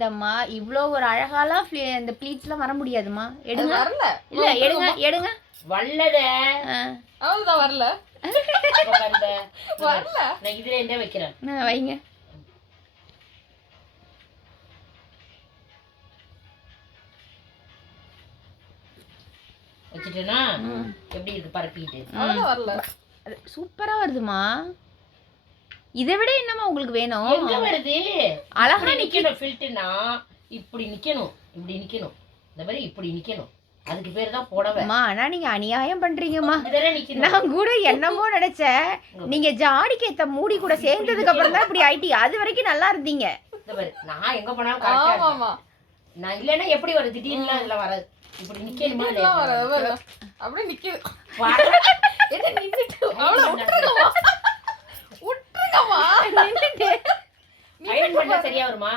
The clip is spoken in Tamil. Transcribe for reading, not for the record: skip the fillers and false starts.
இந்தம்மா இவ்ளோ ஒரு அழகாலாம் இந்த ப்ளீட்ஸ்லாம் வர முடியாதுமா. எடுங்க. வரல. இல்ல எடுங்க எடுங்க. வல்லதே. அவ்வளவுதான் வரல. வரல. நான் இதுல இருந்தே வைக்கிறேன். வைங்க. வச்சிட்டேனா? எப்படி இருக்கு பரப்பிட்டு? அவ்வளவுதான் வரல. சூப்பரா வருதுமா. இதை விட என்னமா உங்களுக்கு வேணும்? எங்க வருது? அழகா நிக்கணும். ஃபில்ட்னா இப்படி நிக்கணும். இப்படி நிக்கணும். இந்த மாதிரி இப்படி நிக்கணும். அதுக்கு பேர் தான் புடவை. அம்மா ஆனா நீங்க அநியாயம் பண்றீங்கம்மா. இதெல்லாம் நிக்கணும். நான் கூட என்னமோ நினைச்சேன் நீங்க ஜாடிக்கு ஏத்த மூடி கூட சேர்ந்ததுக்கு அப்புறம் தான் இப்படி ஆயிட்டீங்க. அது வரைக்கும் நல்லா இருந்தீங்க. இந்த பாரு நான் எங்க போனாலும் கரெக்ட்டா ஆமா ஆமா. நான் இல்லனா எப்படி வருது? திடீர்னு இதெல்லாம் வராது. இப்படி நிக்கணுமா இதெல்லாம் வரல. அப்படியே நிக்குது. எது நின்னுட்டு அவ்வளவு விட்டுருங்கம்மா. விட்டுருங்கம்மா. நின்னுட்டு அயன் பண்ணா சரியா வருமா?